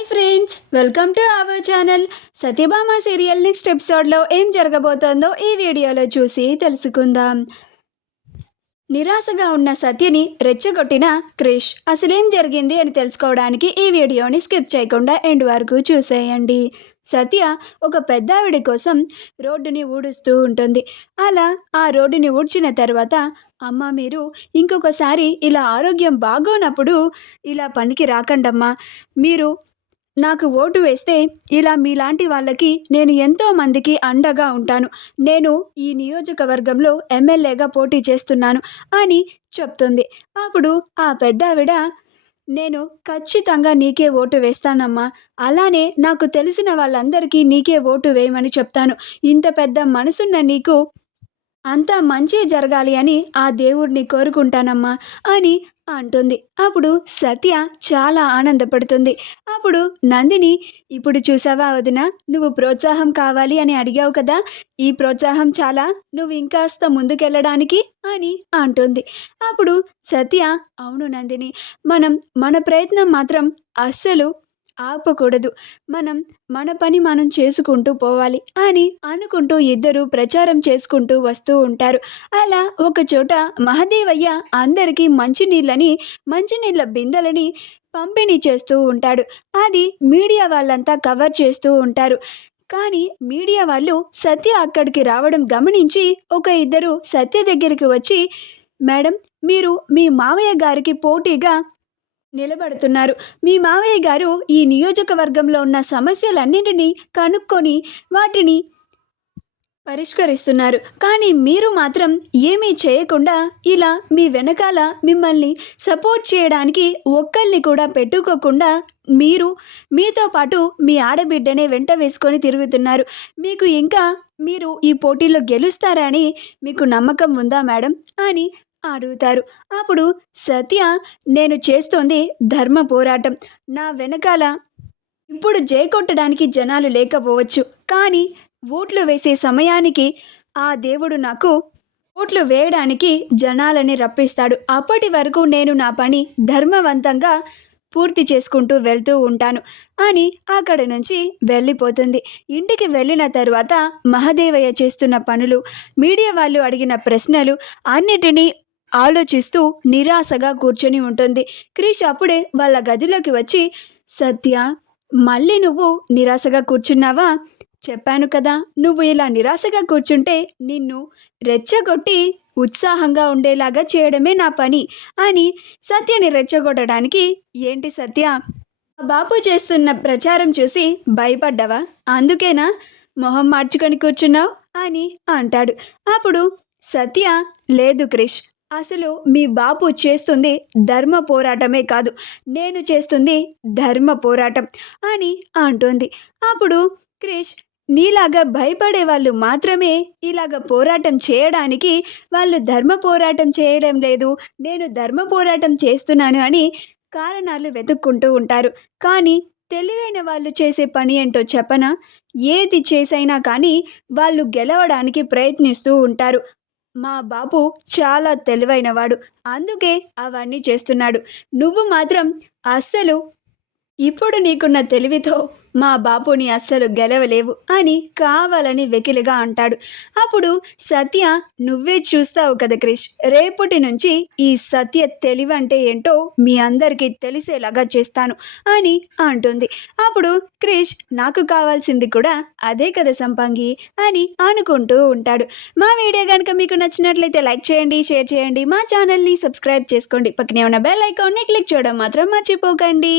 Hi friends, welcome to our channel. Satyabhama serial next ఎపిసోడ్లో ఏం జరగబోతోందో ఈ వీడియోలో చూసి తెలుసుకుందాం. నిరాశగా ఉన్న సత్యని రెచ్చగొట్టిన క్రిష్ అసలేం జరిగింది అని తెలుసుకోవడానికి ఈ వీడియోని స్కిప్ చేయకుండా ఎండ్ వరకు చూసేయండి. సత్య ఒక పెద్దావిడి కోసం రోడ్డుని ఊడుస్తూ ఉంటుంది. అలా ఆ రోడ్డుని ఊడ్చిన తర్వాత, అమ్మ మీరు ఇంకొకసారి ఇలా ఆరోగ్యం బాగోనప్పుడు ఇలా పనికి రాకండమ్మా, మీరు నాకు ఓటు వేస్తే ఇలా మీలాంటి వాళ్ళకి నేను ఎంతో మందికి అండగా ఉంటాను, నేను ఈ నియోజకవర్గంలో ఎమ్మెల్యేగా పోటీ చేస్తున్నాను అని చెప్తుంది. అప్పుడు ఆ పెద్దావిడ, నేను ఖచ్చితంగా నీకే ఓటు వేస్తానమ్మా, అలానే నాకు తెలిసిన వాళ్ళందరికీ నీకే ఓటు వేయమని చెప్తాను, ఇంత పెద్ద మనసున్న నీకు అంతా మంచి జరగాలి అని ఆ దేవుడిని కోరుకుంటానమ్మా అని అంటుంది. అప్పుడు సత్య చాలా ఆనందపడుతుంది. అప్పుడు నందిని, ఇప్పుడు చూసావా వదిన, నువ్వు ప్రోత్సాహం కావాలి అని అడిగావు కదా, ఈ ప్రోత్సాహం చాలా నువ్వు ఇంకాస్త ముందుకెళ్ళడానికి అని అంటుంది. అప్పుడు సత్య, అవును నందిని, మనం మన ప్రయత్నం మాత్రం అస్సలు ఆపకూడదు, మన పని మనం చేసుకుంటూ పోవాలి అని అనుకుంటూ ఇద్దరు ప్రచారం చేసుకుంటూ వస్తూ ఉంటారు. అలా ఒకచోట మహదేవయ్య అందరికీ మంచినీళ్ళ బిందెలని పంపిణీ చేస్తూ ఉంటాడు. అది మీడియా వాళ్ళంతా కవర్ చేస్తూ ఉంటారు. కానీ మీడియా వాళ్ళు సత్య అక్కడికి రావడం గమనించి ఒక ఇద్దరు సత్య దగ్గరికి వచ్చి, మేడం, మీరు మీ మావయ్య గారికి పోటీగా నిలబడుతున్నారు, మీ మావయ్య గారు ఈ నియోజకవర్గంలో ఉన్న సమస్యలన్నింటినీ కనుక్కొని వాటిని పరిష్కరిస్తున్నారు, కానీ మీరు మాత్రం ఏమీ చేయకుండా ఇలా మీ వెనకాల మిమ్మల్ని సపోర్ట్ చేయడానికి ఒక్కల్ని కూడా పెట్టుకోకుండా మీతో పాటు మీ ఆడబిడ్డనే వెంట వేసుకొని తిరుగుతున్నారు, మీరు ఈ పోటీలో గెలుస్తారని మీకు నమ్మకం ఉందా మేడం అని అడుగుతారు. అప్పుడు సత్య, నేను చేస్తోంది ధర్మ పోరాటం, నా వెనకాల ఇప్పుడు కొట్టడానికి జనాలు లేకపోవచ్చు, కానీ ఓట్లు వేసే సమయానికి ఆ దేవుడు నాకు ఓట్లు వేయడానికి జనాలని రప్పిస్తాడు, అప్పటి వరకు నేను నా పని ధర్మవంతంగా పూర్తి చేసుకుంటూ వెళ్తూ ఉంటాను అని అక్కడి నుంచి వెళ్ళిపోతుంది. ఇంటికి వెళ్ళిన తర్వాత మహదేవయ్య చేస్తున్న పనులు, మీడియా వాళ్ళు అడిగిన ప్రశ్నలు అన్నిటినీ ఆలోచిస్తూ నిరాశగా కూర్చొని ఉంటుంది. క్రిష్ అప్పుడే వాళ్ళ గదిలోకి వచ్చి, సత్య, మళ్ళీ నువ్వు నిరాశగా కూర్చున్నావా? చెప్పాను కదా, నువ్వు ఇలా నిరాశగా కూర్చుంటే నిన్ను రెచ్చగొట్టి ఉత్సాహంగా ఉండేలాగా చేయడమే నా పని అని సత్యని రెచ్చగొట్టడానికి, ఏంటి సత్య, బాపు చేస్తున్న ప్రచారం చూసి భయపడ్డావా, అందుకేనా మొహం మార్చుకొని కూర్చున్నావు అని అంటాడు. అప్పుడు సత్య, లేదు క్రిష్, అసలు మీ బాపు చేస్తుంది ధర్మ పోరాటమే కాదు, నేను చేస్తుంది ధర్మ పోరాటం అని అంటుంది. అప్పుడు క్రిష్, నీలాగా భయపడే వాళ్ళు మాత్రమే ఇలాగ పోరాటం చేయడానికి, వాళ్ళు ధర్మ పోరాటం చేయడం లేదు, నేను ధర్మ పోరాటం చేస్తున్నాను అని కారణాలు వెతుక్కుంటూ ఉంటారు, కానీ తెలివైన వాళ్ళు చేసే పని ఏంటో చెప్పనా, ఏది చేసైనా కానీ వాళ్ళు గెలవడానికి ప్రయత్నిస్తూ ఉంటారు, మా బాపు చాలా తెలివైనవాడు, అందుకే అవన్నీ చేస్తున్నాడు, నువ్వు మాత్రం అస్సలు ఇప్పుడు నీకున్న తెలివితో మా బాపుని అస్సలు గెలవలేవు అని కావాలని వెకిలిగా అంటాడు. అప్పుడు సత్య, నువ్వే చూస్తావు కదా క్రిష్, రేపటి నుంచి ఈ సత్య తెలివంటే ఏంటో మీ అందరికీ తెలిసేలాగా చేస్తాను అని అంటుంది. అప్పుడు క్రిష్, నాకు కావాల్సింది కూడా అదే కదా సంపంగి అని అనుకుంటూ ఉంటాడు. మా వీడియో కనుక మీకు నచ్చినట్లయితే లైక్ చేయండి, షేర్ చేయండి, మా ఛానల్ని సబ్స్క్రైబ్ చేసుకోండి, పక్కనే ఉన్న బెల్ ఐకాన్ని క్లిక్ చేయడం మాత్రం మర్చిపోకండి.